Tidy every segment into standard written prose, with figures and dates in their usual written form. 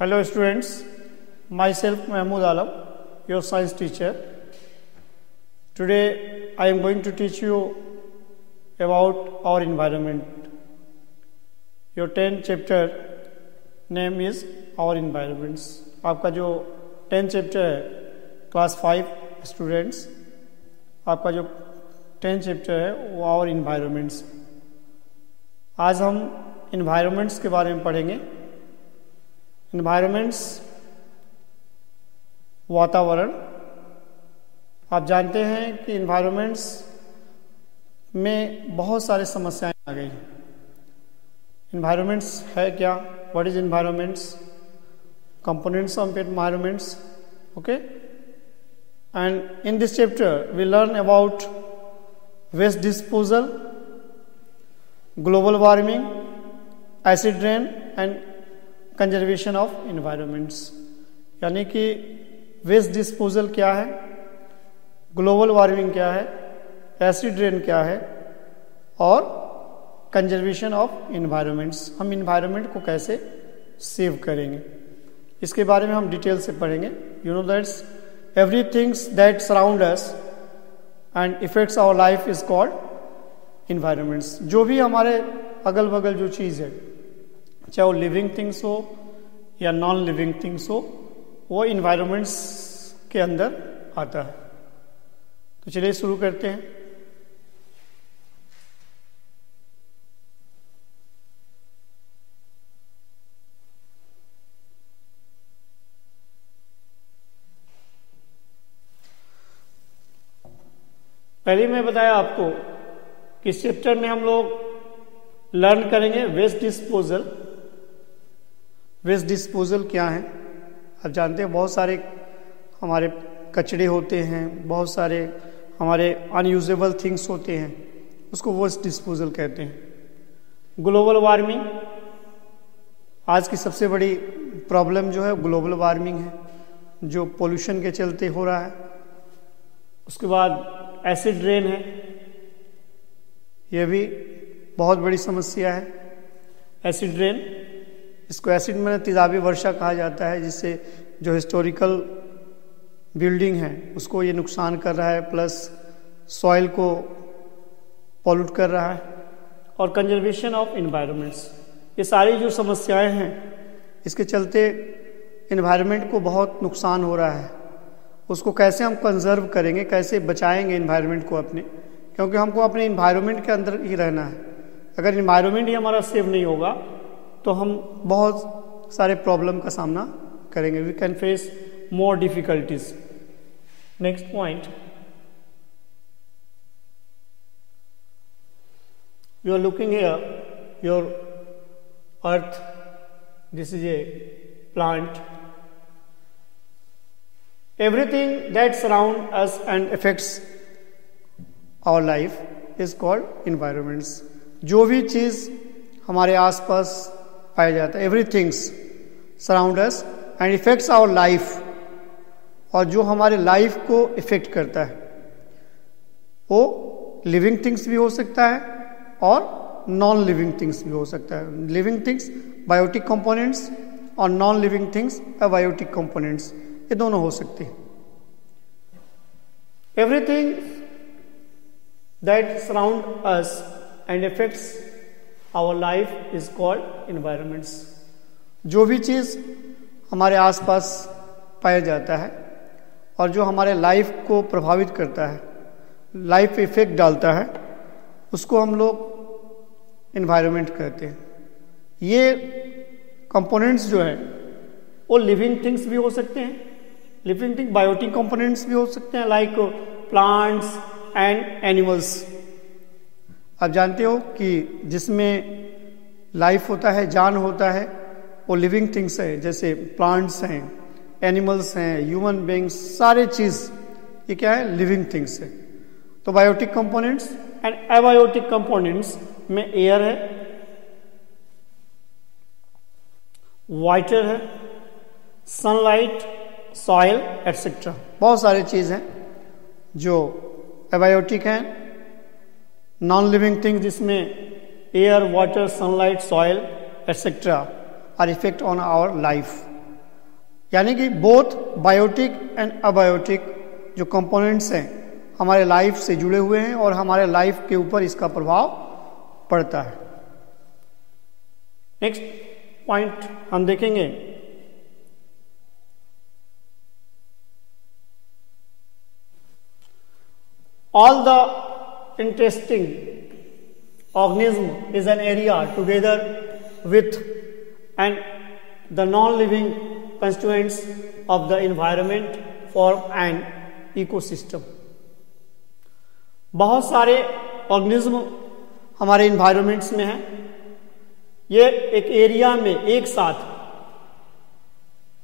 Hello students, myself Mahmood Alam, your science teacher. Today I am going to teach you about our environment. Your 10th chapter name is our environments. आपका जो 10th chapter है class 5 students, आपका जो 10th chapter है वो our environments. आज हम environments के बारे में पढ़ेंगे. इन्वायरमेंट्स वातावरण. आप जानते हैं कि इन्वायरमेंट्स में बहुत सारे समस्याएं आ गई. इन्वायरमेंट्स है क्या? What is environments? Components of environments. Okay, and in this chapter we learn about waste disposal, global warming, acid rain and conservation of environments. यानी कि वेस्ट डिस्पोजल क्या है, ग्लोबल वार्मिंग क्या है, एसिड रेन क्या है और कंजर्वेशन ऑफ इन्वायरमेंट्स. हम इन्वायरमेंट को कैसे सेव करेंगे इसके बारे में हम डिटेल से पढ़ेंगे. You know that's everythings that surround us and effects our life is called environments. जो भी हमारे अगल बगल जो चीज़ है, चाहे वो लिविंग थिंग्स हो या नॉन लिविंग थिंग्स हो, वो इन्वायरमेंट्स के अंदर आता है. तो चलिए शुरू करते हैं. पहले मैं बताया आपको कि इस चैप्टर में हम लोग लर्न करेंगे वेस्ट डिस्पोजल. वेस्ट डिस्पोजल क्या है? आप जानते हैं बहुत सारे हमारे कचड़े होते हैं, बहुत सारे हमारे अनयूजेबल थिंग्स होते हैं, उसको वेस्ट डिस्पोजल कहते हैं. ग्लोबल वार्मिंग आज की सबसे बड़ी प्रॉब्लम जो है ग्लोबल वार्मिंग है, जो पोल्यूशन के चलते हो रहा है. उसके बाद एसिड रेन है, यह भी बहुत बड़ी समस्या है. एसिड रेन, इसको एसिड में तेजाबी वर्षा कहा जाता है, जिससे जो हिस्टोरिकल बिल्डिंग है उसको ये नुकसान कर रहा है, प्लस सॉइल को पॉल्यूट कर रहा है. और कंजर्वेशन ऑफ इन्वायरमेंट्स, ये सारी जो समस्याएं हैं इसके चलते इन्वायरमेंट को बहुत नुकसान हो रहा है. उसको कैसे हम कंजर्व करेंगे, कैसे बचाएंगे इन्वायरमेंट को अपने, क्योंकि हमको अपने इन्वायरमेंट के अंदर ही रहना है. अगर इन्वायरमेंट ही हमारा सेव नहीं होगा तो हम बहुत सारे प्रॉब्लम का सामना करेंगे. We can face more difficulties. Next point, you are looking here your earth. This is a plant. Everything that surround us and affects our life is called environments. जो भी चीज़ हमारे आसपास पाया जाता है, everythings surround us and effects our life, और जो हमारे लाइफ को इफेक्ट करता है वो लिविंग थिंग्स भी हो सकता है और नॉन लिविंग थिंग्स भी हो सकता है. लिविंग थिंग्स बायोटिक कंपोनेंट्स और non living things abiotic components, ये दोनों हो सकते हैं. Everything that surround us and effects our life is called environments. जो भी चीज़ हमारे आसपास पाया जाता है और जो हमारे लाइफ को प्रभावित करता है, लाइफ पे इफेक्ट डालता है, उसको हम लोग इन्वायरमेंट कहते हैं. ये कंपोनेंट्स जो है वो लिविंग थिंग्स भी हो सकते हैं, लिविंग थिंग बायोटिक कंपोनेंट्स भी हो सकते हैं, लाइक प्लांट्स एंड एनिमल्स. आप जानते हो कि जिसमें लाइफ होता है, जान होता है, वो लिविंग थिंग्स है, जैसे प्लांट्स हैं, एनिमल्स हैं, ह्यूमन बीइंग्स, सारे चीज़ ये क्या है? लिविंग थिंग्स है. तो biotic components and abiotic components में एयर है, वाटर है, सनलाइट, सॉइल एटसेट्रा. बहुत सारे चीज़ हैं जो एबायोटिक हैं, नॉन लिविंग थिंग्स जिसमें air, water, sunlight, soil etcetera are effect on our life. यानी कि बोथ बायोटिक एंड अबायोटिक जो कंपोनेंट्स हैं हमारे लाइफ से जुड़े हुए हैं और हमारे लाइफ के ऊपर इसका प्रभाव पड़ता है। नेक्स्ट पॉइंट हम देखेंगे, all the interesting organism is an area together with and the non-living constituents of the environment form an ecosystem। बहुत सारे ऑर्गेनिज्म हमारे इन्वायरमेंट्स में हैं, ये एक एरिया में एक साथ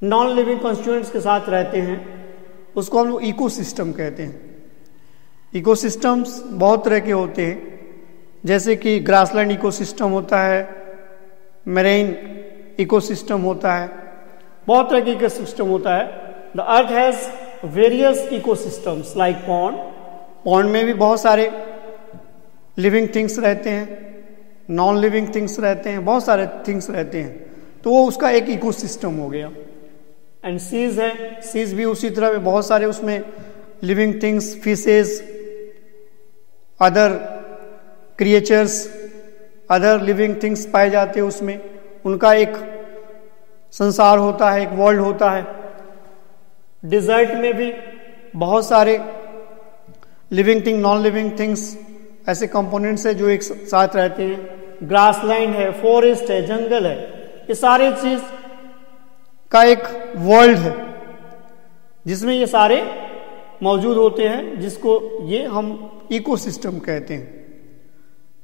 नॉन लिविंग कॉन्स्टिट्यूएंट्स के साथ रहते हैं, उसको हम लोग इकोसिस्टम कहते हैं। इकोसिस्टम्स बहुत तरह के होते हैं, जैसे कि ग्रासलैंड इकोसिस्टम होता है, मैरीन इकोसिस्टम होता है, बहुत तरह के इकोसिस्टम होता है। The earth has various ecosystems like pond, pond में भी बहुत सारे लिविंग थिंग्स रहते हैं, नॉन लिविंग थिंग्स रहते हैं, बहुत सारे थिंग्स रहते हैं, तो वो उसका एक इकोसिस्टम हो गया। एंड सीज है, सीज भी उसी तरह में बहुत सारे उसमें living things, fishes, other creatures, other living things पाए जाते हैं उसमें, उनका एक संसार होता है, एक वर्ल्ड होता है। डिजर्ट में भी बहुत सारे living thing, non living things, ऐसे कंपोनेंट्स है जो एक साथ रहते हैं। ग्रासलैंड है, फॉरेस्ट है, जंगल है, ये सारे चीज का एक वर्ल्ड है जिसमें ये सारे मौजूद होते हैं, जिसको ये हम इकोसिस्टम कहते हैं।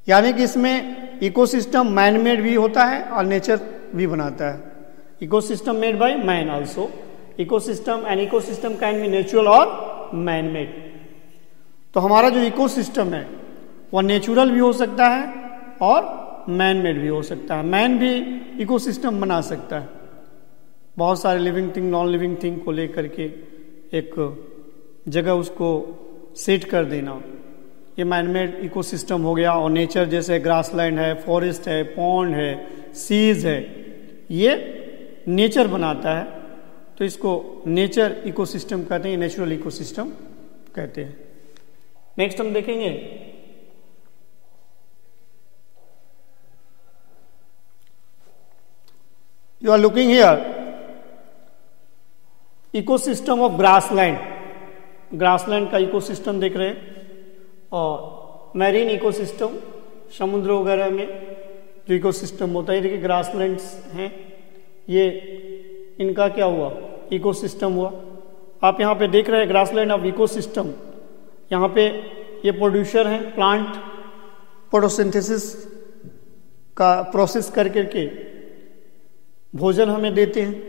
यानी कि इसमें इकोसिस्टम मैन मेड भी होता है और नेचर भी बनाता है। Ecosystem made by man also, ecosystem and ecosystem can be natural और मैन मेड। तो हमारा जो इकोसिस्टम है वह नेचुरल भी हो सकता है और मैन मेड भी हो सकता है। मैन भी इकोसिस्टम बना सकता है, बहुत सारे living thing, non living thing को लेकर के एक जगह उसको सेट कर देना, ये मैनमेड इकोसिस्टम हो गया। और नेचर जैसे ग्रासलैंड है, फॉरेस्ट है, पॉन्ड है, सीज है, ये नेचर बनाता है, तो इसको नेचर इकोसिस्टम कहते हैं, नेचुरल इकोसिस्टम कहते हैं। नेक्स्ट हम देखेंगे you are looking here ecosystem of grassland, grassland का इकोसिस्टम देख रहे हैं, और मैरीन इकोसिस्टम समुद्र वगैरह में जो इकोसिस्टम होता है। देखिए ग्रासलैंड्स हैं, ये इनका क्या हुआ, इकोसिस्टम हुआ। आप यहाँ पे देख रहे हैं ग्रासलैंड ऑफ इकोसिस्टम, यहाँ पे ये प्रोड्यूसर हैं, प्लांट फोटोसिंथेसिस का प्रोसेस कर करके भोजन हमें देते हैं।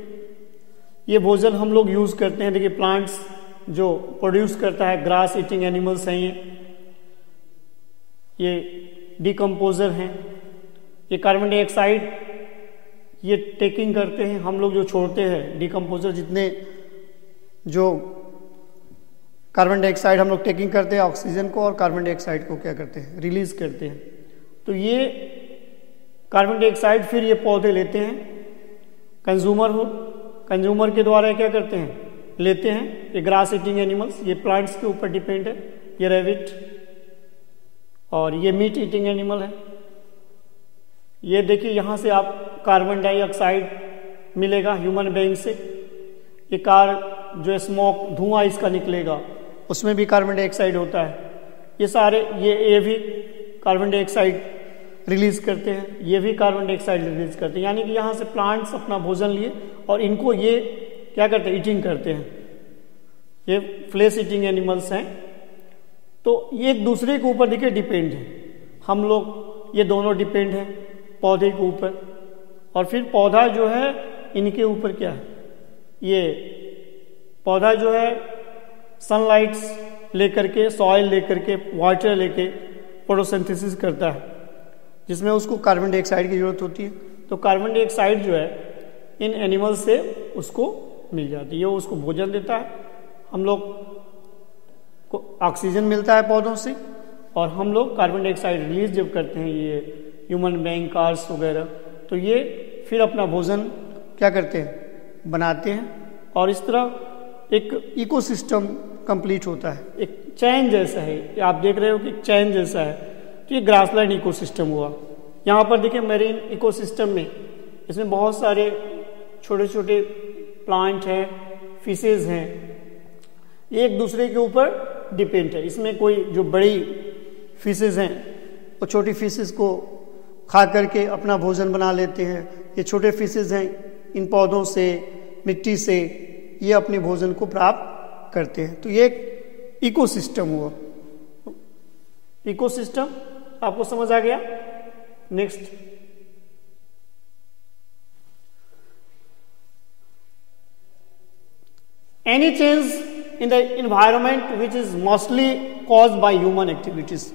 ये भोजन हम लोग यूज़ करते हैं। देखिए प्लांट्स जो प्रोड्यूस करता है, ग्रास ईटिंग एनिमल्स हैं, ये डिकम्पोजर हैं, ये कार्बन डाइऑक्साइड ये टेकिंग करते हैं, हम लोग जो छोड़ते हैं डिकम्पोजर, जितने जो कार्बन डाइऑक्साइड हम लोग टेकिंग करते हैं ऑक्सीजन को, और कार्बन डाइऑक्साइड को क्या करते हैं, रिलीज करते हैं। तो ये कार्बन डाइऑक्साइड फिर ये पौधे लेते हैं, कंज्यूमर के द्वारा क्या करते हैं, लेते हैं। ये ग्रास ईटिंग एनिमल्स, ये प्लांट्स के ऊपर डिपेंड है, ये रैबिट, और ये मीट ईटिंग एनिमल है। ये देखिए यहाँ से आप कार्बन डाइऑक्साइड मिलेगा ह्यूमन बीइंग से, ये जो स्मोक धुआं इसका निकलेगा उसमें भी कार्बन डाइऑक्साइड होता है। ये सारे ये भी कार्बन डाइऑक्साइड रिलीज करते हैं, ये भी कार्बन डाइऑक्साइड रिलीज करते हैं। यानी कि यहाँ से प्लांट्स अपना भोजन लिए और इनको ये क्या करते हैं, ईटिंग करते हैं। ये फ्लेश ईटिंग एनिमल्स हैं, तो ये एक दूसरे के ऊपर देखिए डिपेंड है। हम लोग ये दोनों डिपेंड हैं पौधे के ऊपर, और फिर पौधा जो है इनके ऊपर क्या है, ये पौधा जो है सनलाइट्स लेकर के, सॉइल लेकर के, वाटर लेके फोटोसिंथेसिस करता है, जिसमें उसको कार्बन डाइऑक्साइड की जरूरत होती है। तो कार्बन डाइऑक्साइड जो है इन एनिमल से उसको मिल जाती है, वो उसको भोजन देता है। हम लोग को ऑक्सीजन मिलता है पौधों से, और हम लोग कार्बन डाइऑक्साइड रिलीज जब करते हैं, ये ह्यूमन बीइंग, कार्स वगैरह, तो ये फिर अपना भोजन क्या करते हैं, बनाते हैं और इस तरह एक इकोसिस्टम कंप्लीट होता है, एक चैन जैसा है। ये आप देख रहे हो कि चैन जैसा है, तो ये ग्रासलैंड इकोसिस्टम हुआ। यहाँ पर देखिए मेरीन इकोसिस्टम में इसमें बहुत सारे छोटे छोटे प्लांट हैं, फिशेज हैं, ये एक दूसरे के ऊपर डिपेंड है। इसमें कोई जो बड़ी फिशेज हैं वो छोटी फिशेज को खा करके अपना भोजन बना लेते हैं। ये छोटे फिशेज हैं इन पौधों से, मिट्टी से ये अपने भोजन को प्राप्त करते हैं। तो ये एक इकोसिस्टम हुआ। इकोसिस्टम आपको समझ आ गया। Next, any change in the environment which is mostly caused by human activities.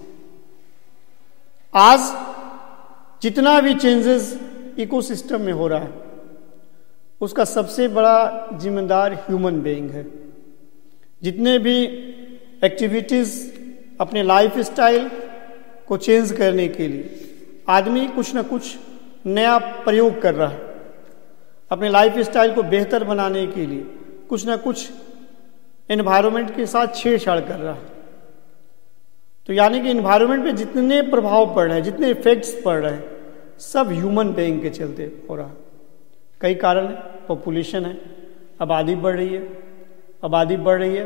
आज जितना भी चेंजेस इकोसिस्टम में हो रहा है उसका सबसे बड़ा जिम्मेदार ह्यूमन बीइंग है। जितने भी एक्टिविटीज अपने लाइफ स्टाइल को चेंज करने के लिए आदमी कुछ ना कुछ नया प्रयोग कर रहा है, अपने लाइफ स्टाइल को बेहतर बनाने के लिए कुछ ना कुछ एनवायरनमेंट के साथ छेड़छाड़ कर रहा है। तो यानी कि एनवायरनमेंट पे जितने प्रभाव पड़ रहे हैं, जितने इफेक्ट्स पड़ रहे हैं, सब ह्यूमन बीइंग के चलते हो रहा है। कई कारण है, पॉपुलेशन है, आबादी बढ़ रही है, आबादी बढ़ रही है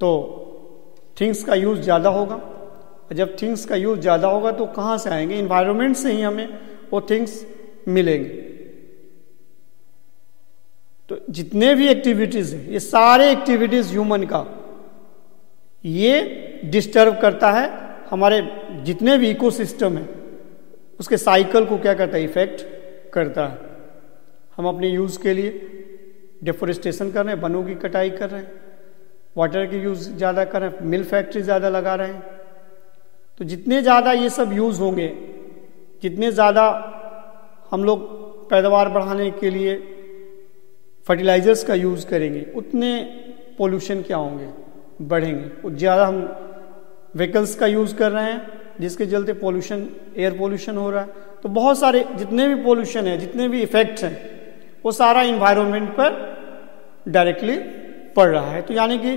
तो थिंग्स का यूज़ ज़्यादा होगा, और जब थिंग्स का यूज़ ज़्यादा होगा तो कहाँ से आएंगे? इन्वायरमेंट से ही हमें वो थिंग्स मिलेंगे। तो जितने भी एक्टिविटीज़ हैं, ये सारे एक्टिविटीज़ ह्यूमन का ये डिस्टर्ब करता है हमारे जितने भी इकोसिस्टम है, उसके साइकिल को क्या करता है? इफेक्ट करता है। हम अपने यूज़ के लिए डिफोरेस्टेशन कर रहे हैं, वनों की कटाई कर रहे हैं, वाटर की यूज़ ज़्यादा कर रहे हैं, मिल फैक्ट्री ज़्यादा लगा रहे हैं। तो जितने ज़्यादा ये सब यूज़ होंगे, जितने ज़्यादा हम लोग पैदावार बढ़ाने के लिए फर्टिलाइजर्स का यूज़ करेंगे, उतने पोल्यूशन क्या होंगे? बढ़ेंगे। ज़्यादा हम व्हीकल्स का यूज़ कर रहे हैं जिसके चलते पोल्यूशन, एयर पोल्यूशन हो रहा है। तो बहुत सारे जितने भी पोल्यूशन है, जितने भी इफेक्ट्स हैं, वो सारा इन्वायरमेंट पर डायरेक्टली पड़ रहा है। तो यानी कि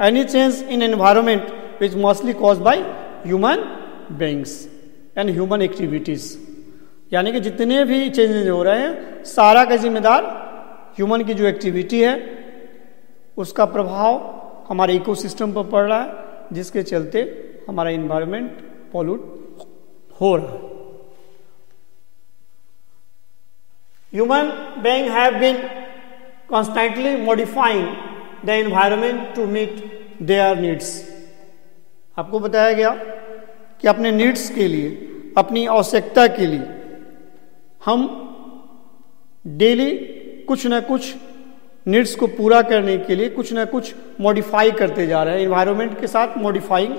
any change in environment is mostly caused by human beings and human activities. यानी कि जितने भी चेंजेज हो रहे हैं, सारा का जिम्मेदार ह्यूमन की जो एक्टिविटी है, उसका प्रभाव हमारे इकोसिस्टम पर पड़ रहा है, जिसके चलते हमारा इन्वायरमेंट पॉल्यूट हो रहा है। Human beings have been constantly modifying the environment to meet their needs. आपको बताया गया कि अपने नीड्स के लिए, अपनी आवश्यकता के लिए हम डेली कुछ ना कुछ नीड्स को पूरा करने के लिए कुछ ना कुछ मॉडिफाई करते जा रहे हैं। एनवायरनमेंट के साथ मॉडिफाइंग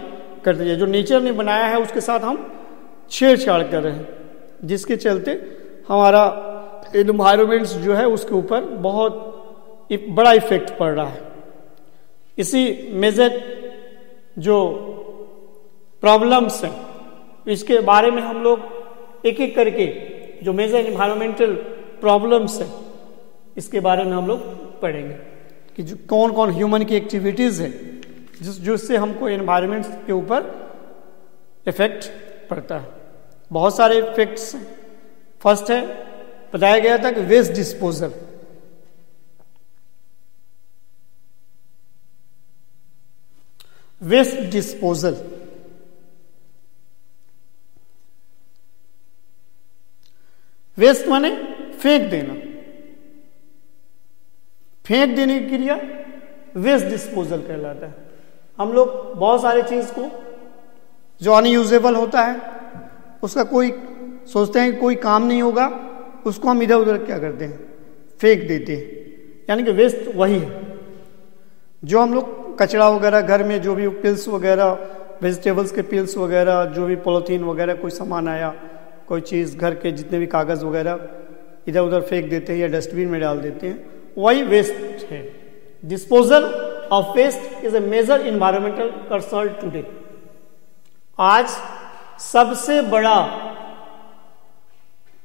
करते जा रहे हैं। जो नेचर ने बनाया है उसके साथ हम छेड़छाड़ कर रहे हैं, जिसके चलते हमारा एनवायरमेंट्स जो है उसके ऊपर बहुत बड़ा इफेक्ट पड़ रहा है। इसी मेजर जो प्रॉब्लम्स हैं, इसके बारे में हम लोग एक एक करके जो मेजर एनवायरमेंटल प्रॉब्लम्स हैं, इसके बारे में हम लोग पढ़ेंगे कि जो कौन कौन ह्यूमन की एक्टिविटीज़ है जिससे हमको एनवायरमेंट के ऊपर इफेक्ट पड़ता है। बहुत सारे इफेक्ट्स हैं। फर्स्ट है, बताया गया था कि waste disposal. Waste disposal waste माने फेंक देना, फेंक देने की क्रिया वेस्ट डिस्पोजल कहलाता है। हम लोग बहुत सारे चीज को जो अनयूजेबल होता है, उसका कोई सोचते हैं कि कोई काम नहीं होगा, उसको हम इधर उधर क्या करते हैं? फेंक देते हैं। यानी कि वेस्ट वही है जो हम लोग कचरा वगैरह, घर में जो भी पिल्स वगैरह, वेजिटेबल्स के पिल्स वगैरह, जो भी पॉलीथीन वगैरह कोई सामान आया, कोई चीज़, घर के जितने भी कागज़ वगैरह इधर उधर फेंक देते हैं या डस्टबिन में डाल देते हैं, वही वेस्ट है। Disposal of waste is a major environmental concern today. आज सबसे बड़ा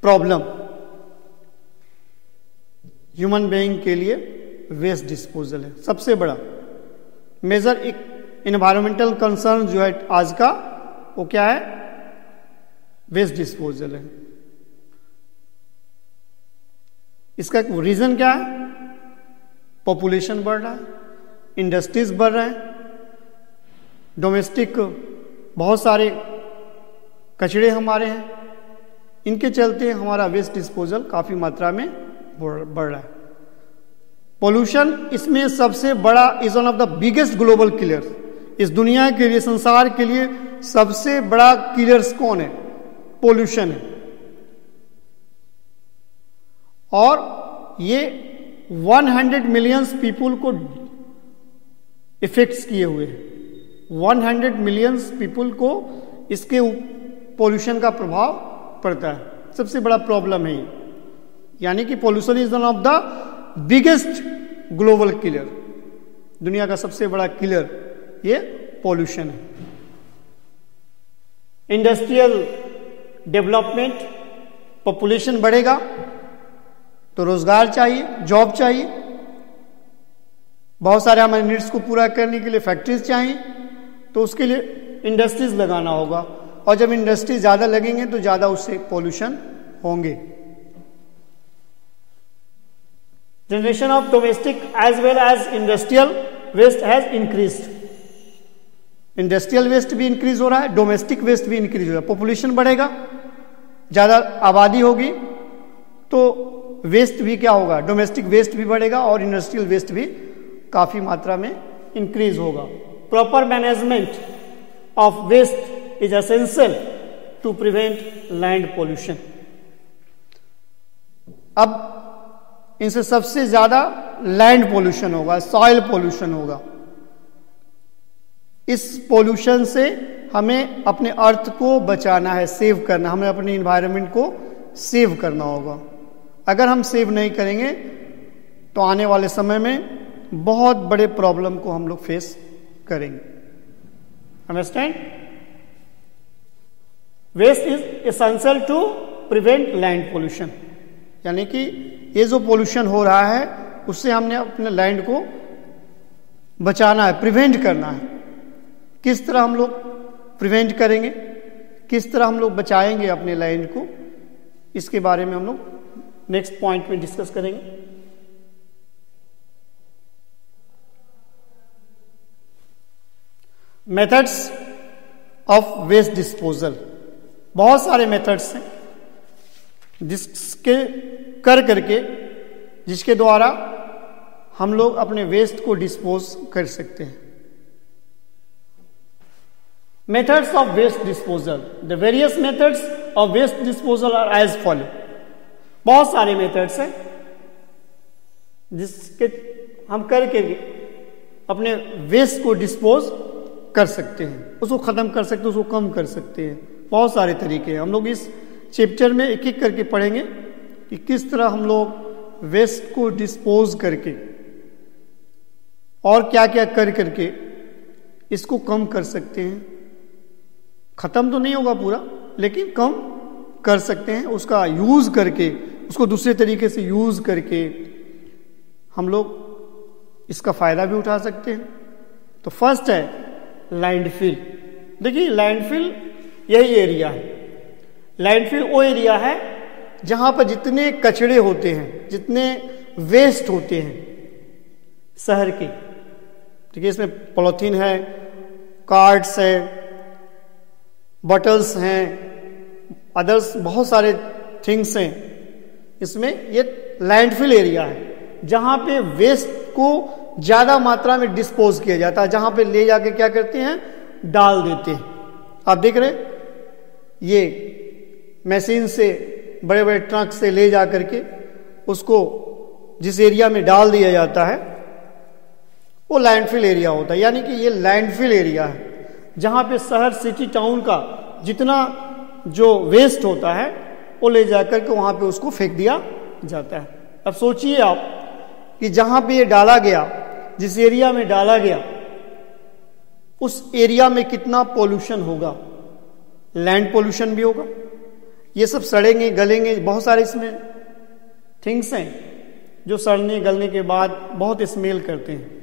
प्रॉब्लम ह्यूमन बीइंग के लिए वेस्ट डिस्पोजल है। सबसे बड़ा मेजर इन्वायरमेंटल कंसर्न जो है आज का, वो क्या है? वेस्ट डिस्पोजल है। इसका रीजन क्या है? पॉपुलेशन बढ़ रहा है, इंडस्ट्रीज बढ़ रहे हैं, डोमेस्टिक बहुत सारे कचरे हमारे हैं, इनके चलते हमारा वेस्ट डिस्पोजल काफी मात्रा में बढ़ रहा है। पोल्यूशन इसमें सबसे बड़ा is one of the biggest global killer. इस दुनिया के लिए, संसार के लिए सबसे बड़ा किलर्स कौन है? पोल्यूशन है। और ये 100 मिलियंस पीपुल को इफेक्ट्स किए हुए हैं। 100 मिलियंस पीपुल को इसके पोल्यूशन का प्रभाव पड़ता है। सबसे बड़ा प्रॉब्लम है ये, यानी कि pollution is one of the biggest global killer. दुनिया का सबसे बड़ा किलर ये पोल्यूशन है। इंडस्ट्रियल डेवलपमेंट, पॉपुलेशन बढ़ेगा तो रोजगार चाहिए, जॉब चाहिए, बहुत सारे हमारे नीड्स को पूरा करने के लिए फैक्ट्रीज चाहिए, तो उसके लिए इंडस्ट्रीज लगाना होगा। और जब इंडस्ट्री ज्यादा लगेंगे तो ज्यादा उससे पोल्यूशन होंगे। Generation of domestic as well as industrial waste has increased. Industrial waste भी इंक्रीज हो रहा है, डोमेस्टिक वेस्ट भी इंक्रीज हो रहा है। पॉपुलेशन बढ़ेगा, ज्यादा आबादी होगी तो वेस्ट भी क्या होगा? डोमेस्टिक वेस्ट भी बढ़ेगा और इंडस्ट्रियल वेस्ट भी काफी मात्रा में इंक्रीज होगा। Proper management of waste is essential to prevent land pollution. अब इनसे सबसे ज्यादा लैंड पोल्यूशन होगा, सॉइल पोल्यूशन होगा। इस पोल्यूशन से हमें अपने अर्थ को बचाना है, सेव करना, हमें अपने इन्वायरमेंट को सेव करना होगा। अगर हम सेव नहीं करेंगे तो आने वाले समय में बहुत बड़े प्रॉब्लम को हम लोग फेस करेंगे। Understand? Waste is essential to prevent land pollution, यानी कि ये जो पोल्यूशन हो रहा है उससे हमने अपने लैंड को बचाना है, प्रिवेंट करना है। किस तरह हम लोग प्रिवेंट करेंगे, किस तरह हम लोग बचाएंगे अपने लैंड को, इसके बारे में हम लोग नेक्स्ट पॉइंट में डिस्कस करेंगे। मेथड्स ऑफ वेस्ट डिस्पोजल, बहुत सारे मेथड्स हैं जिसके द्वारा हम लोग अपने वेस्ट को डिस्पोज कर सकते हैं। Methods of waste disposal, the various methods of waste disposal are as follow. बहुत सारे मेथड्स हैं जिसके हम करके अपने वेस्ट को डिस्पोज कर सकते हैं, उसको खत्म कर सकते हैं, उसको कम कर सकते हैं। बहुत सारे तरीके हैं। हम लोग इस चैप्टर में एक एक करके पढ़ेंगे कि किस तरह हम लोग वेस्ट को डिस्पोज करके और क्या क्या कर करके इसको कम कर सकते हैं। खत्म तो नहीं होगा पूरा, लेकिन कम कर सकते हैं। उसका यूज करके, उसको दूसरे तरीके से यूज करके हम लोग इसका फायदा भी उठा सकते हैं। तो फर्स्ट है लैंडफिल। देखिए लैंडफिल यही एरिया है। लैंडफिल वो एरिया है जहां पर जितने कचरे होते हैं, जितने वेस्ट होते हैं शहर के, ठीक है, इसमें पॉलीथीन है, कार्ड्स है, बॉटल्स हैं, अदर्स बहुत सारे थिंग्स हैं, इसमें ये लैंडफिल एरिया है जहां पे वेस्ट को ज्यादा मात्रा में डिस्पोज किया जाता है, जहां पे ले जाके क्या करते हैं, डाल देते हैं। आप देख रहे हैं ये मशीन से, बड़े बड़े ट्रक से ले जा करके उसको जिस एरिया में डाल दिया जाता है वो लैंडफिल एरिया होता है। यानी कि ये लैंडफिल एरिया है जहां पे शहर, सिटी, टाउन का जितना जो वेस्ट होता है वो ले जाकर के वहां पे उसको फेंक दिया जाता है। अब सोचिए आप कि जहां पे ये डाला गया, जिस एरिया में डाला गया, उस एरिया में कितना पोल्यूशन होगा। लैंड पोल्यूशन भी होगा, ये सब सड़ेंगे, गलेंगे, बहुत सारे इसमें थिंग्स हैं। जो सड़ने गलने के बाद बहुत स्मेल करते हैं।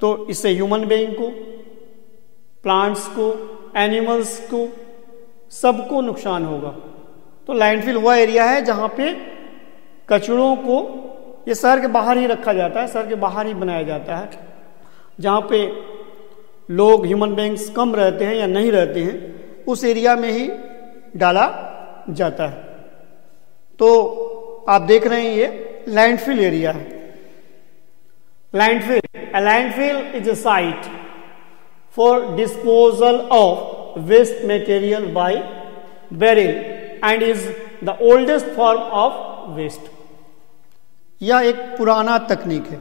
तो इससे ह्यूमन बीइंग को, प्लांट्स को, एनिमल्स को, सबको नुकसान होगा। तो लैंडफिल वह एरिया है जहाँ पे कचड़ों को, ये शहर के बाहर ही रखा जाता है, शहर के बाहर ही बनाया जाता है, जहाँ पे लोग, ह्यूमन बीइंग्स कम रहते हैं या नहीं रहते हैं, उस एरिया में ही डाला जाता है। तो आप देख रहे हैं ये लैंडफिल एरिया है। Landfill, a landfill is a site for disposal of waste material by burial and is the oldest form of waste. यह एक पुराना तकनीक है,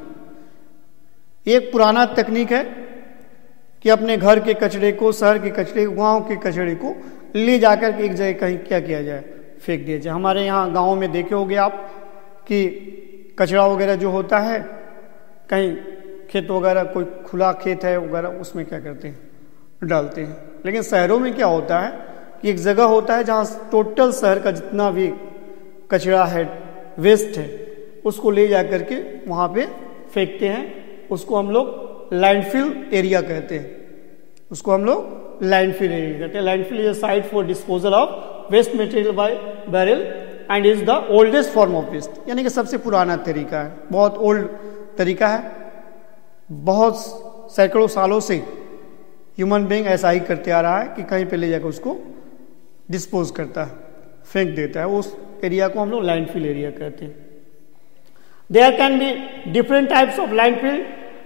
एक पुराना तकनीक है कि अपने घर के कचरे को, शहर के कचरे, गांव के कचरे को ले जाकर के एक जगह कहीं क्या किया जाए, फेंक दिया जाए। हमारे यहाँ गांव में देखे होंगे आप कि कचरा वगैरह जो होता है, कहीं खेत वगैरह, कोई खुला खेत है वगैरह, उसमें क्या करते हैं, डालते हैं। लेकिन शहरों में क्या होता है कि एक जगह होता है जहाँ टोटल शहर का जितना भी कचरा है, वेस्ट है, उसको ले जा करके वहाँ पे फेंकते हैं। उसको हम लोग लैंडफिल एरिया कहते हैं, उसको हम लोग लैंडफिल एरिया कहते हैं। Landfill is a site for disposal of waste material by burial and is the oldest form of waste, यानी कि सबसे पुराना तरीका है, बहुत ओल्ड तरीका है। बहुत सैकड़ों सालों से ह्यूमन बीइंग ऐसा ही करते आ रहा है कि कहीं पे ले जाकर उसको डिस्पोज करता है, फेंक देता है। उस एरिया को हम लोग लैंडफिल एरिया कहते हैं। There can be different types of landfill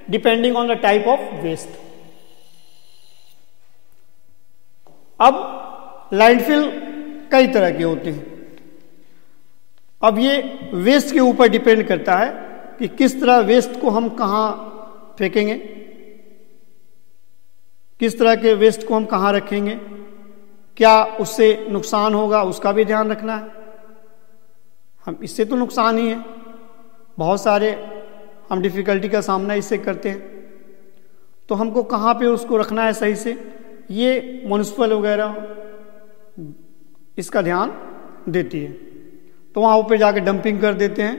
depending on the type of waste. अब लैंडफिल कई तरह के होते हैं। अब ये वेस्ट के ऊपर डिपेंड करता है कि किस तरह वेस्ट को हम कहाँ फेंकेंगे, किस तरह के वेस्ट को हम कहाँ रखेंगे, क्या उससे नुकसान होगा, उसका भी ध्यान रखना है। हम इससे तो नुकसान ही है, बहुत सारे हम डिफिकल्टी का सामना इससे करते हैं। तो हमको कहाँ पे उसको रखना है सही से, ये म्युनिसिपल वगैरह इसका ध्यान देती है। तो वहाँ ऊपर जाके डंपिंग कर देते हैं,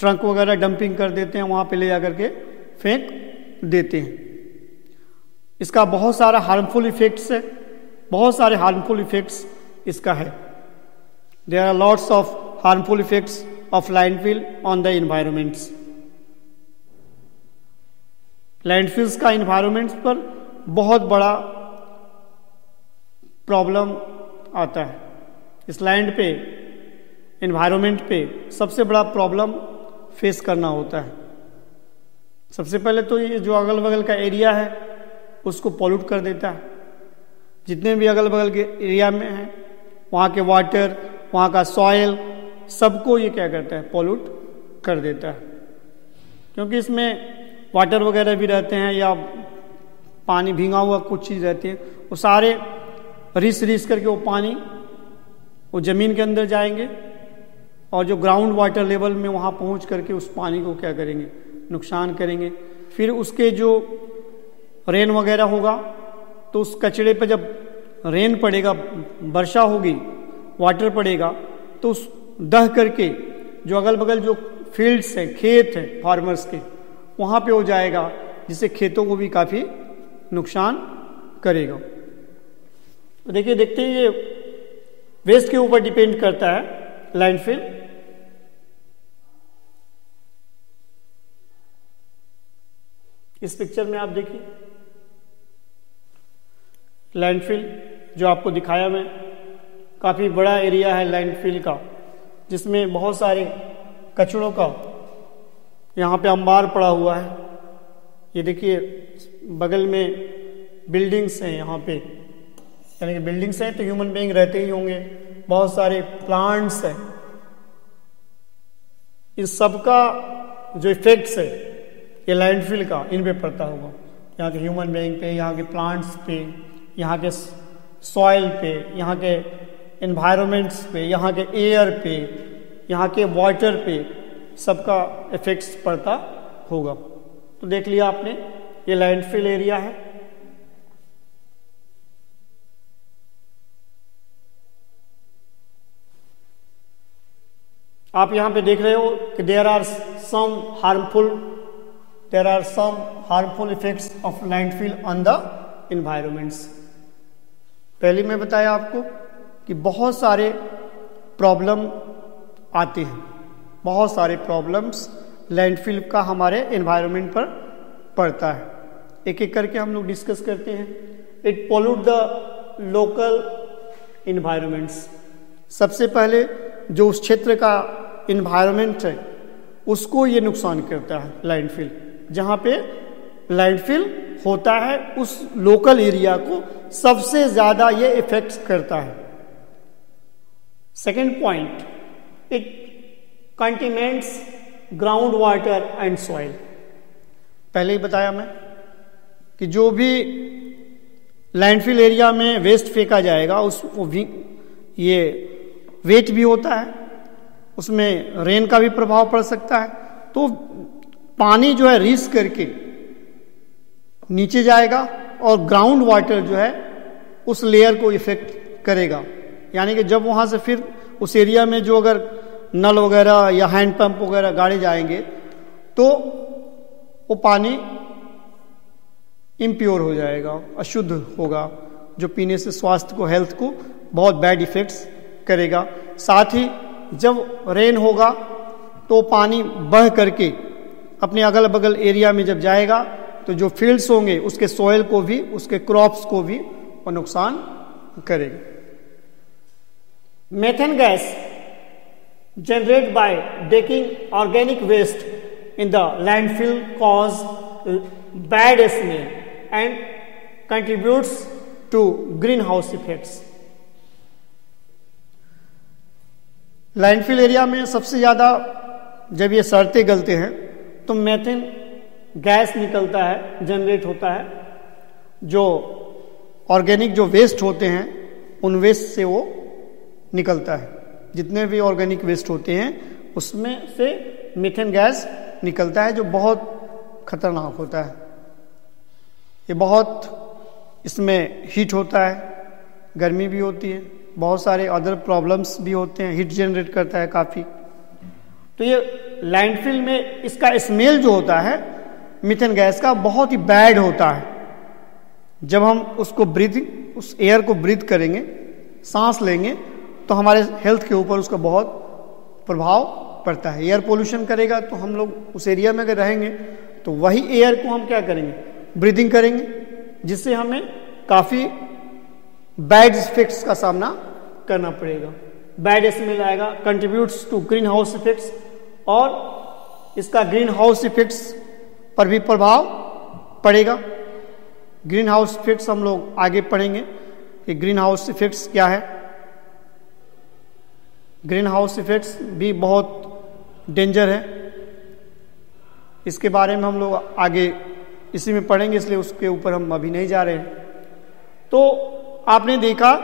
ट्रंक वगैरह डंपिंग कर देते हैं, वहाँ पे ले जाकर के फेंक देते हैं। इसका बहुत सारा हार्मफुल इफेक्ट्स है, बहुत सारे हार्मफुल इफेक्ट्स इसका है। There are lots of harmful effects of landfill on the environments. Landfills का इन्वायरमेंट्स पर बहुत बड़ा प्रॉब्लम आता है। इस लैंड पे, इन्वायरमेंट पे सबसे बड़ा प्रॉब्लम फेस करना होता है। सबसे पहले तो ये जो अगल बगल का एरिया है उसको पॉल्यूट कर देता है। जितने भी अगल बगल के एरिया में हैं, वहाँ के वाटर, वहाँ का सॉयल, सबको ये क्या करता है, पॉल्यूट कर देता है। क्योंकि इसमें वाटर वगैरह भी रहते हैं या पानी भींगा हुआ कुछ चीज़ रहती है, वो सारे रिस करके वो पानी वो ज़मीन के अंदर जाएंगे और जो ग्राउंड वाटर लेवल में वहाँ पहुँच करके उस पानी को क्या करेंगे, नुकसान करेंगे। फिर उसके जो रेन वगैरह होगा तो उस कचरे पर जब रेन पड़ेगा, वर्षा होगी, वाटर पड़ेगा, तो उस दह करके जो अगल बगल जो फील्ड्स हैं, खेत हैं फार्मर्स के, वहाँ पे हो जाएगा, जिससे खेतों को भी काफ़ी नुकसान करेगा। तो देखिए, देखते ही ये वेस्ट के ऊपर डिपेंड करता है लैंडफिल। इस पिक्चर में आप देखिए लैंडफिल जो आपको दिखाया मैं, काफ़ी बड़ा एरिया है लैंडफिल का, जिसमें बहुत सारे कचड़ों का यहाँ पे अंबार पड़ा हुआ है। ये देखिए बगल में बिल्डिंग्स हैं, यहाँ पे यानी कि बिल्डिंग्स हैं तो ह्यूमन बीइंग रहते ही होंगे, बहुत सारे प्लांट्स हैं। इस सब का जो इफेक्ट्स है ये लैंडफिल का इन पे पड़ता होगा, यहाँ के ह्यूमन बीइंग पे, यहाँ के प्लांट्स पे, यहाँ के सॉइल पे, यहाँ के एनवायरनमेंट्स पे, यहाँ के एयर पे, यहाँ के वाटर पे, सबका इफेक्ट्स पड़ता होगा। तो देख लिया आपने, ये लैंडफिल एरिया है। आप यहाँ पे देख रहे हो कि there are some harmful effects of landfill on the environments. पहले मैं बताया आपको कि बहुत सारे प्रॉब्लम आते हैं, बहुत सारे प्रॉब्लम्स लैंडफिल का हमारे एनवायरनमेंट पर पड़ता है। एक एक करके हम लोग डिस्कस करते हैं। It pollute the local environments. सबसे पहले जो उस क्षेत्र का इन्वायरमेंट है उसको ये नुकसान करता है लैंडफिल। जहाँ पे लैंडफिल होता है उस लोकल एरिया को सबसे ज़्यादा ये इफेक्ट करता है। Second point, it contaminates ground water and soil. पहले ही बताया मैं कि जो भी लैंडफिल एरिया में वेस्ट फेंका जाएगा ये वेट भी होता है, उसमें रेन का भी प्रभाव पड़ सकता है। तो पानी जो है रीस करके नीचे जाएगा और ग्राउंड वाटर जो है उस लेयर को इफेक्ट करेगा। यानी कि जब वहाँ से फिर उस एरिया में जो अगर नल वगैरह या हैंड पंप वगैरह गाड़े जाएंगे तो वो पानी इम्प्योर हो जाएगा, अशुद्ध होगा, जो पीने से स्वास्थ्य को, हेल्थ को बहुत बैड इफेक्ट्स करेगा। साथ ही जब रेन होगा तो पानी बह करके अपने अगल बगल एरिया में जब जाएगा तो जो फील्ड्स होंगे उसके सॉइल को भी, उसके क्रॉप्स को भी वो नुकसान करेगा। Methane gas generate by decaying organic waste in the landfill cause bad smell and contributes to green house effects. Landfill area में सबसे ज़्यादा जब ये सड़ते गलते हैं तो मेथेन गैस निकलता है, जनरेट होता है। जो ऑर्गेनिक जो वेस्ट होते हैं उन वेस्ट से वो निकलता है। जितने भी ऑर्गेनिक वेस्ट होते हैं उसमें से मीथेन गैस निकलता है जो बहुत खतरनाक होता है। ये बहुत, इसमें हीट होता है, गर्मी भी होती है, बहुत सारे अदर प्रॉब्लम्स भी होते हैं, हीट जनरेट करता है काफ़ी। तो ये लैंडफिल में इसका स्मेल जो होता है मीथेन गैस का बहुत ही बैड होता है। जब हम उसको उस एयर को ब्रीथ करेंगे, सांस लेंगे, तो हमारे हेल्थ के ऊपर उसका बहुत प्रभाव पड़ता है। एयर पोल्यूशन करेगा तो हम लोग उस एरिया में अगर रहेंगे तो वही एयर को हम क्या करेंगे, ब्रीदिंग करेंगे, जिससे हमें काफ़ी बैड इफेक्ट्स का सामना करना पड़ेगा। बैड स्मेल आएगा, contributes to green house effects, और इसका ग्रीन हाउस इफेक्ट्स पर भी प्रभाव पड़ेगा। ग्रीन हाउस इफेक्ट्स हम लोग आगे पढ़ेंगे कि ग्रीन हाउस इफेक्ट्स क्या है। ग्रीन हाउस इफेक्ट्स भी बहुत डेंजर है, इसके बारे में हम लोग आगे इसी में पढ़ेंगे, इसलिए उसके ऊपर हम अभी नहीं जा रहे हैं। तो आपने देखा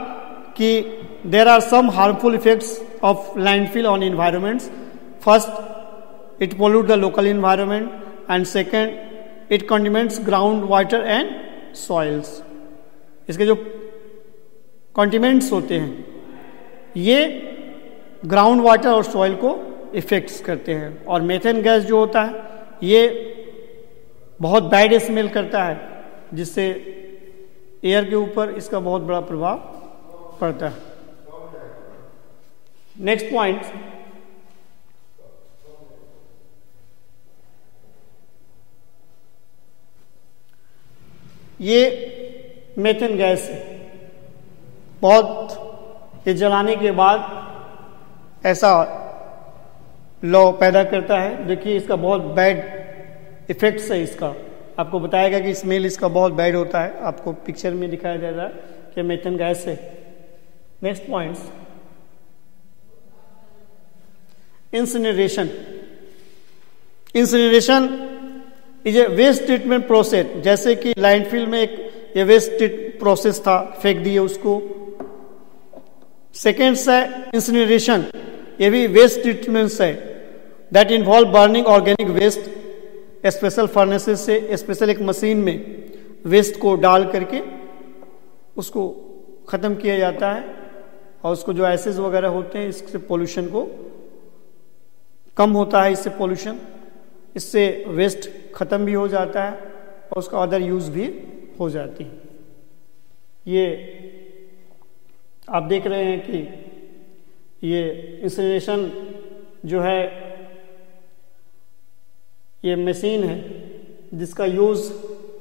कि there are some harmful effects of landfill on environments. First, it pollute the local environment, and second, it contaminates ground water and soils. इसके जो कंटेमिनेंट्स होते हैं ये ग्राउंड वाटर और सॉइल को इफेक्ट्स करते हैं। और मेथेन गैस जो होता है ये बहुत बैड स्मेल करता है, जिससे एयर के ऊपर इसका बहुत बड़ा प्रभाव पड़ता है। नेक्स्ट पॉइंट, ये मेथेन गैस बहुत, ये जलाने के बाद ऐसा लौ पैदा करता है। देखिए इसका बहुत बैड इफेक्ट्स है। इसका आपको बताएगा कि स्मेल इसका बहुत बैड होता है। आपको पिक्चर में दिखाया जा रहा है कि मेथेन गैस है। Next points, incineration. Incineration is a waste treatment process. जैसे कि लैंडफिल में एक ये वेस्ट प्रोसेस था, फेंक दिए उसको। सेकेंड है इंसिनरेशन, ये भी वेस्ट ट्रीटमेंट्स है, that involve burning organic waste special furnaces से, स्पेशल एक मशीन में वेस्ट को डाल करके उसको ख़त्म किया जाता है, और उसको जो एसिड्स वगैरह होते हैं इससे पोल्यूशन को कम होता है इससे पोल्यूशन, इससे वेस्ट ख़त्म भी हो जाता है और उसका अदर यूज़ भी हो जाती है। ये आप देख रहे हैं कि ये इंसिनरेशन जो है ये मशीन है जिसका यूज़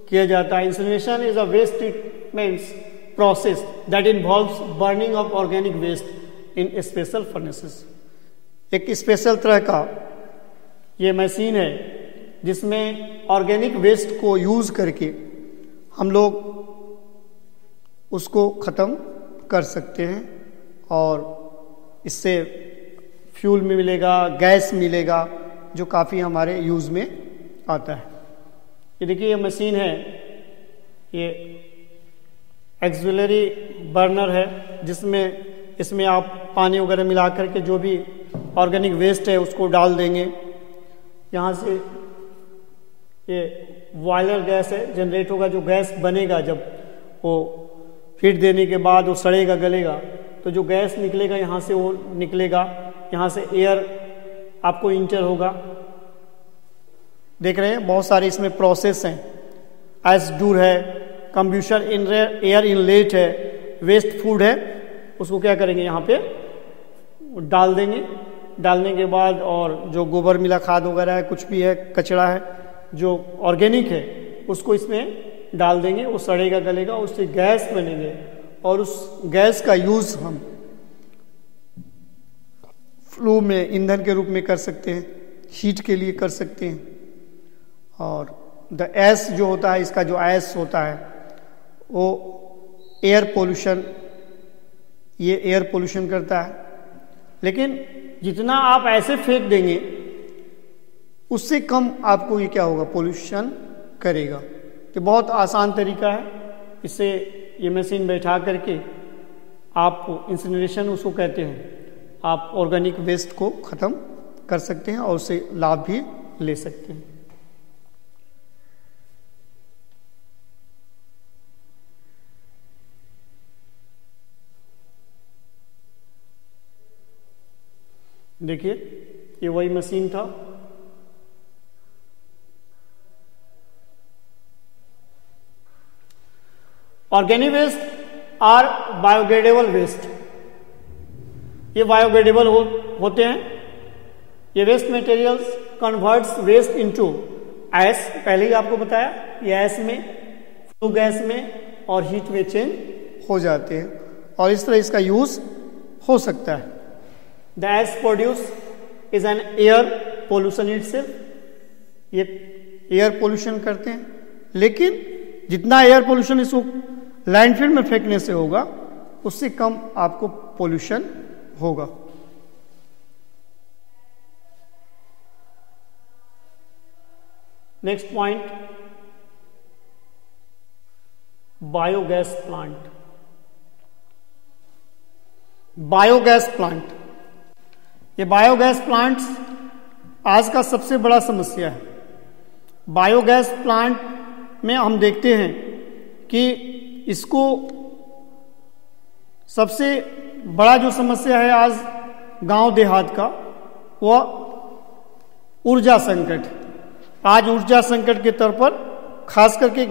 किया जाता है। Incineration is a waste treatments process that involves burning of organic waste in special furnaces. एक स्पेशल तरह का ये मशीन है जिसमें ऑर्गेनिक वेस्ट को यूज़ करके हम लोग उसको ख़त्म कर सकते हैं और इससे फ्यूल में मिलेगा, गैस मिलेगा, जो काफ़ी हमारे यूज़ में आता है। ये देखिए ये मशीन है, ये एक्सिलरी बर्नर है जिसमें इसमें आप पानी वगैरह मिला करके जो भी ऑर्गेनिक वेस्ट है उसको डाल देंगे। यहाँ से ये बॉयलर गैस है जनरेट होगा, जो गैस बनेगा जब वो हीट देने के बाद वो सड़ेगा गलेगा तो जो गैस निकलेगा यहाँ से वो निकलेगा, यहाँ से एयर आपको इंटर होगा। देख रहे हैं बहुत सारे इसमें प्रोसेस हैं, एस डूर है, कंब्यूशन इन एयर इनलेट है, वेस्ट फूड है, उसको क्या करेंगे यहाँ पे डाल देंगे। डालने के बाद और जो गोबर मिला खाद वगैरह है, कुछ भी है, कचरा है जो ऑर्गेनिक है, उसको इसमें डाल देंगे, वो सड़ेगा गलेगा, उससे गैस बनेंगे और उस गैस का यूज़ हम फ्लू में ईंधन के रूप में कर सकते हैं, हीट के लिए कर सकते हैं। और द एस जो होता है, इसका जो एस होता है वो एयर पोल्यूशन, ये एयर पोल्यूशन करता है। लेकिन जितना आप ऐसे फेंक देंगे उससे कम आपको ये क्या होगा, पोल्यूशन करेगा। ये बहुत आसान तरीका है, इससे ये मशीन बैठा करके आप इंसिनरेशन उसको कहते हैं, आप ऑर्गेनिक वेस्ट को ख़त्म कर सकते हैं और उससे लाभ भी ले सकते हैं। देखिए ये वही मशीन था, organic waste are biodegradable waste. ये बायोडिग्रेडेबल होते हैं। ये waste materials converts waste into ash, पहले ही आपको बताया, ये एस में, फ्लू गैस में और हीट में चेंज हो जाते हैं और इस तरह इसका यूज हो सकता है। The S produce is an air pollution itself, ये एयर पोल्यूशन करते हैं, लेकिन जितना एयर पोल्यूशन इसको लैंडफिल में फेंकने से होगा उससे कम आपको पोल्यूशन होगा। Next point, biogas plant. Biogas plant, ये बायोगैस प्लांट्स आज का सबसे बड़ा समस्या है। बायोगैस प्लांट में हम देखते हैं कि इसको सबसे बड़ा जो समस्या है आज गांव देहात का, वह ऊर्जा संकट। आज ऊर्जा संकट के तौर पर खास करके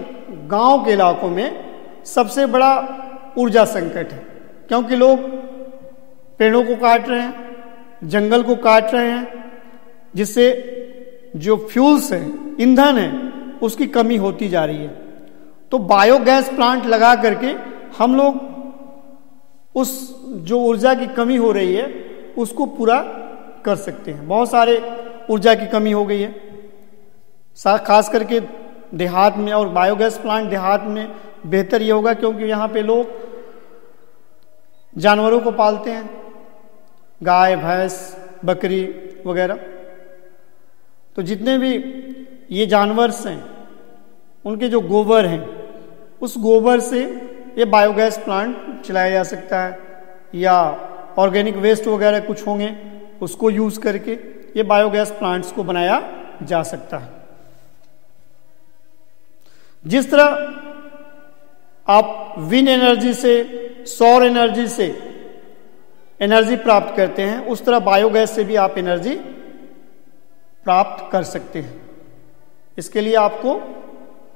गांव के इलाकों में सबसे बड़ा ऊर्जा संकट है, क्योंकि लोग पेड़ों को काट रहे हैं, जंगल को काट रहे हैं, जिससे जो फ्यूल्स हैं, ईंधन है, उसकी कमी होती जा रही है। तो बायोगैस प्लांट लगा करके हम लोग उस जो ऊर्जा की कमी हो रही है उसको पूरा कर सकते हैं। बहुत सारे ऊर्जा की कमी हो गई है खास करके देहात में, और बायोगैस प्लांट देहात में बेहतर ये होगा क्योंकि यहाँ पे लोग जानवरों को पालते हैं, गाय, भैंस, बकरी वगैरह। तो जितने भी ये जानवर हैं उनके जो गोबर हैं, उस गोबर से ये बायोगैस प्लांट चलाया जा सकता है, या ऑर्गेनिक वेस्ट वगैरह कुछ होंगे उसको यूज़ करके ये बायोगैस प्लांट्स को बनाया जा सकता है। जिस तरह आप विंड एनर्जी से, सौर एनर्जी से एनर्जी प्राप्त करते हैं, उस तरह बायोगैस से भी आप एनर्जी प्राप्त कर सकते हैं। इसके लिए आपको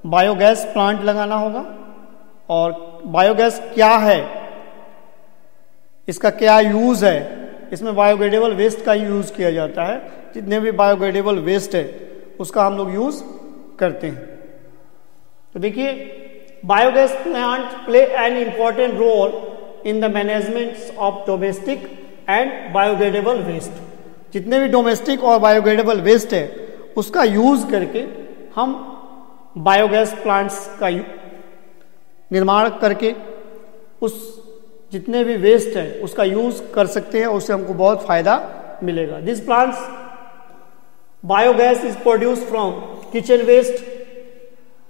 बायोगैस प्लांट लगाना होगा। और बायोगैस क्या है, इसका क्या यूज़ है, इसमें बायोडिग्रेडेबल वेस्ट का यूज़ किया जाता है। जितने भी बायोडिग्रेडेबल वेस्ट है उसका हम लोग यूज़ करते हैं। तो देखिए, biogas plant play an important role in the management of domestic and biodegradable waste. जितने भी डोमेस्टिक और बायोडिग्रेडेबल वेस्ट है उसका यूज़ करके हम बायोगैस प्लांट्स का निर्माण करके उस जितने भी वेस्ट है उसका यूज़ कर सकते हैं, उससे हमको बहुत फ़ायदा मिलेगा। This plants biogas is produce from kitchen waste,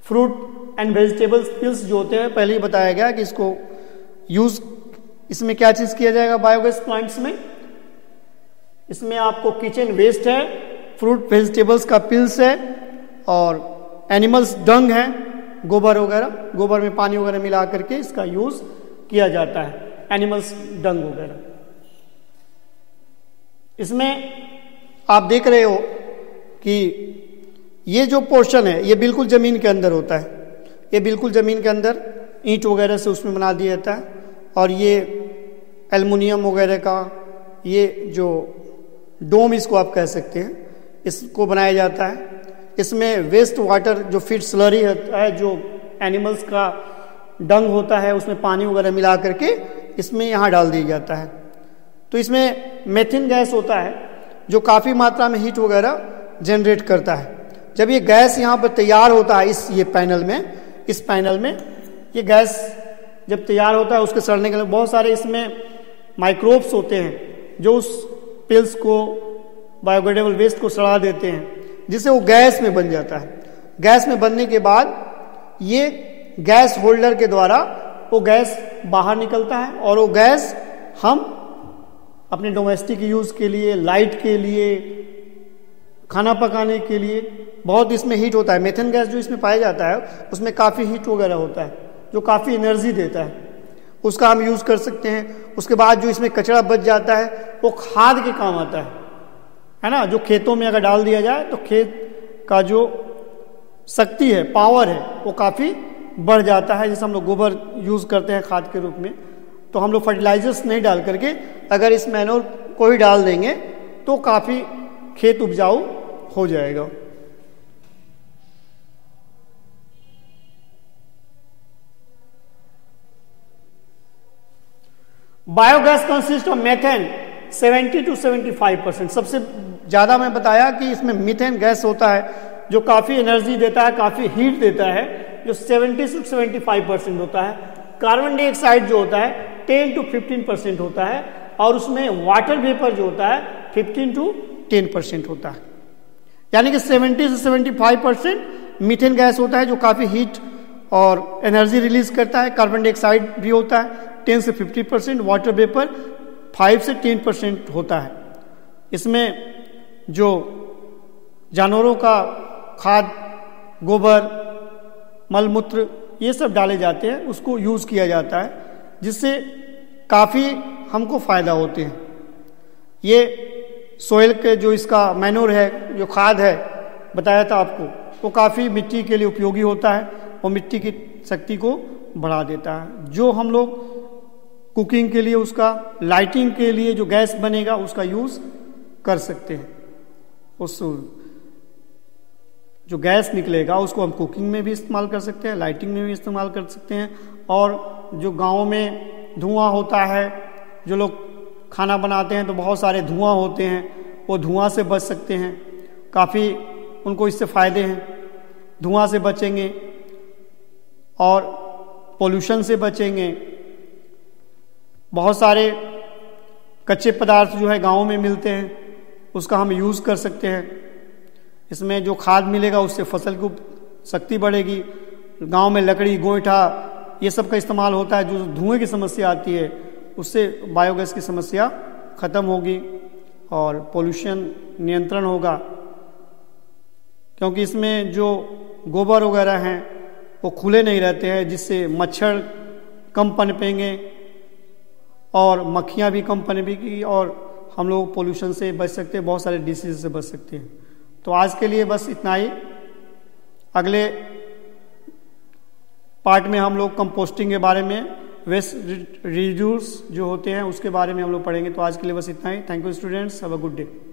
fruit and vegetables peels जो होते हैं, पहले ही बताया गया कि इसको यूज़, इसमें क्या चीज़ किया जाएगा बायोगैस प्लांट्स में। इसमें आपको किचन वेस्ट है, फ्रूट वेजिटेबल्स का पिल्स है और एनिमल्स डंग है, गोबर वगैरह, गोबर में पानी वगैरह मिला करके इसका यूज़ किया जाता है, एनिमल्स डंग वगैरह। इसमें आप देख रहे हो कि ये जो पोर्शन है ये बिल्कुल ज़मीन के अंदर होता है, ये बिल्कुल ज़मीन के अंदर ईंट वगैरह से उसमें बना दिया जाता है। और ये एल्युमिनियम वगैरह का ये जो डोम इसको आप कह सकते हैं, इसको बनाया जाता है। इसमें वेस्ट वाटर जो फीड स्लरी होता है, जो एनिमल्स का डंग होता है, उसमें पानी वगैरह मिला करके इसमें यहाँ डाल दिया जाता है। तो इसमें मेथिन गैस होता है जो काफ़ी मात्रा में हीट वगैरह जनरेट करता है। जब ये गैस यहाँ पर तैयार होता है इस पैनल में ये गैस जब तैयार होता है, उसके सड़ने के लिए बहुत सारे इसमें माइक्रोब्स होते हैं जो उस पिल्स को, बायोडिग्रेडेबल वेस्ट को सड़ा देते हैं, जिससे वो गैस में बन जाता है। गैस में बनने के बाद ये गैस होल्डर के द्वारा वो गैस बाहर निकलता है और वो गैस हम अपने डोमेस्टिक यूज़ के लिए, लाइट के लिए, खाना पकाने के लिए, बहुत इसमें हीट होता है। मेथेन गैस जो इसमें पाया जाता है उसमें काफ़ी हीट वगैरह होता है जो काफ़ी एनर्जी देता है, उसका हम यूज़ कर सकते हैं। उसके बाद जो इसमें कचरा बच जाता है वो खाद के काम आता है ना। जो खेतों में अगर डाल दिया जाए तो खेत का जो शक्ति है, पावर है, वो काफ़ी बढ़ जाता है। जैसे हम लोग गोबर यूज़ करते हैं खाद के रूप में, तो हम लोग फर्टिलाइजर्स नहीं डाल करके अगर इस मैन्योर को ही डाल देंगे तो काफ़ी खेत उपजाऊ हो जाएगा। Biogas consist of methane 70 to 75%। सबसे ज़्यादा मैं बताया कि इसमें मीथेन गैस होता है जो काफ़ी एनर्जी देता है, काफ़ी हीट देता है, जो 70 से 75% होता है। कार्बन डाइऑक्साइड जो होता है 10 to 15% होता है और उसमें वाटर वेपर जो होता है 15 to 10% होता है। यानी कि 70 से 75% मीथेन गैस होता है जो काफ़ी हीट और एनर्जी रिलीज करता है। कार्बन डाइऑक्साइड भी होता है 10 से 50%, वाटर वेपर 5 से 10% होता है। इसमें जो जानवरों का खाद, गोबर, मलमूत्र ये सब डाले जाते हैं, उसको यूज़ किया जाता है, जिससे काफ़ी हमको फ़ायदा होते हैं। ये सोइल के जो इसका मैन्योर है, जो खाद है बताया था आपको, वो काफ़ी मिट्टी के लिए उपयोगी होता है और मिट्टी की शक्ति को बढ़ा देता है। जो हम लोग कुकिंग के लिए, उसका लाइटिंग के लिए जो गैस बनेगा उसका यूज़ कर सकते हैं। उस जो गैस निकलेगा उसको हम कुकिंग में भी इस्तेमाल कर सकते हैं, लाइटिंग में भी इस्तेमाल कर सकते हैं। और जो गाँव में धुआं होता है, जो लोग खाना बनाते हैं तो बहुत सारे धुआं होते हैं, वो धुआं से बच सकते हैं। काफ़ी उनको इससे फ़ायदे हैं, धुआं से बचेंगे और पोल्यूशन से बचेंगे। बहुत सारे कच्चे पदार्थ जो है गाँव में मिलते हैं, उसका हम यूज़ कर सकते हैं। इसमें जो खाद मिलेगा उससे फसल की शक्ति बढ़ेगी। गांव में लकड़ी, गोईठा ये सब का इस्तेमाल होता है। जो धुएं की समस्या आती है उससे बायोगैस की समस्या ख़त्म होगी और पोल्यूशन नियंत्रण होगा, क्योंकि इसमें जो गोबर वगैरह हैं वो खुले नहीं रहते हैं, जिससे मच्छर कम पनपेंगे और मक्खियाँ भी कम पनपेंगी और हम लोग पोल्यूशन से बच सकते हैं, बहुत सारे डिसीज से बच सकते हैं। तो आज के लिए बस इतना ही। अगले पार्ट में हम लोग कंपोस्टिंग के बारे में, वेस्ट रिड्यूस जो होते हैं उसके बारे में हम लोग पढ़ेंगे। तो आज के लिए बस इतना ही। Thank you students, have a good day.